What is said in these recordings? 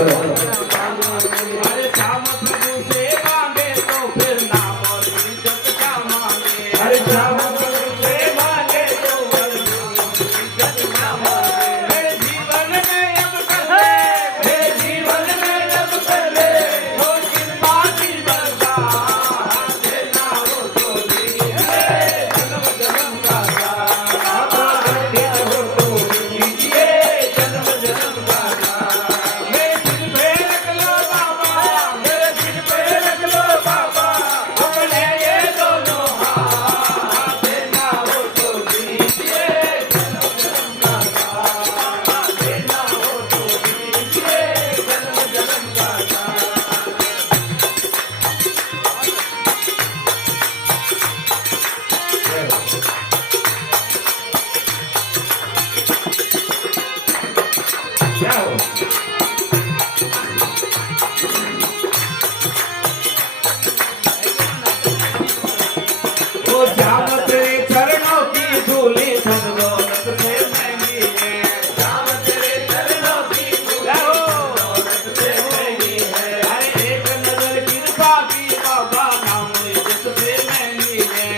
अरे श्याम प्रभु से मांगे तो फिर नाम और इज्जत क्या मांगे। अरे श्याम प्रभु से मांगे तो फिर इज्जत क्या मांगे। मेरे जीवन में अब कर ले, मेरे जीवन में अब कर ले तो कृपा की बरसा देना हो तो दीजिए जन्म जन्म का साथ। बाबा आज्ञा हो तो दीजिए जन्म जन्म का साथ। मेरे सिर पे रख लो बाबा, मेरे सिर पे रख लो बाबा अपने ये दोनों हाथ देना हो तो दीजिए जन्म जन्म का साथ। देना हो तो दीजिए जन्म जन्म का साथ। जाओ वो श्याम तेरे चरणों की धूली धन दौलत से महंगी है। श्याम तेरे चरणों की धूली दौलत से महंगी है। अरे एक नजर कृपा की बाबा नाम इज्जत से महंगी है।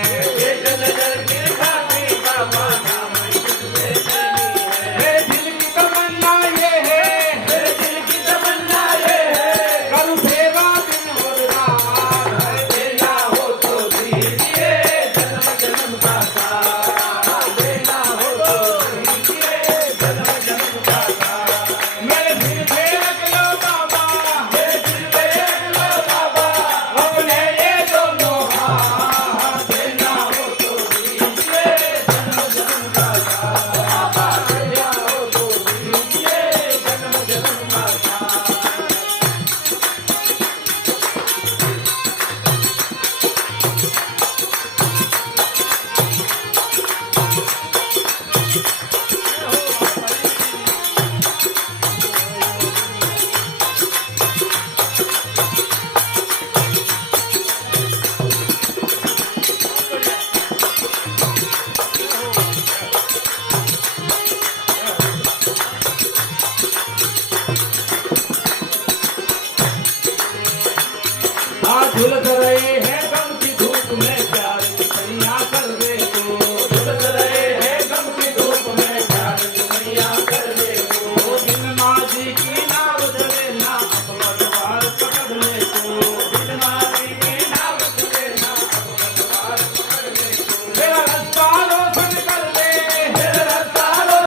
एक नजर कृपा की बाबा नाम इज्जत से महंगी है। मेरे दिल की तमन्ना ये है, मेरे दिल की तमन्ना ये है करूँ सेवा दिन और रात। देना हो तो दीजिए जन्म जन्म का साथ। देना हो तो दीजिए जन्म जन्म का साथ। मेरे दिल पे रख लो बाबा, मेरे दिल पे रख लो बाबा अपने ये दोनों हाथ। देना हो तो दीजिए जन्म जन्म का साथ। बाबा आज्ञा हो तो दीजिए जन्म जन्म का साथ।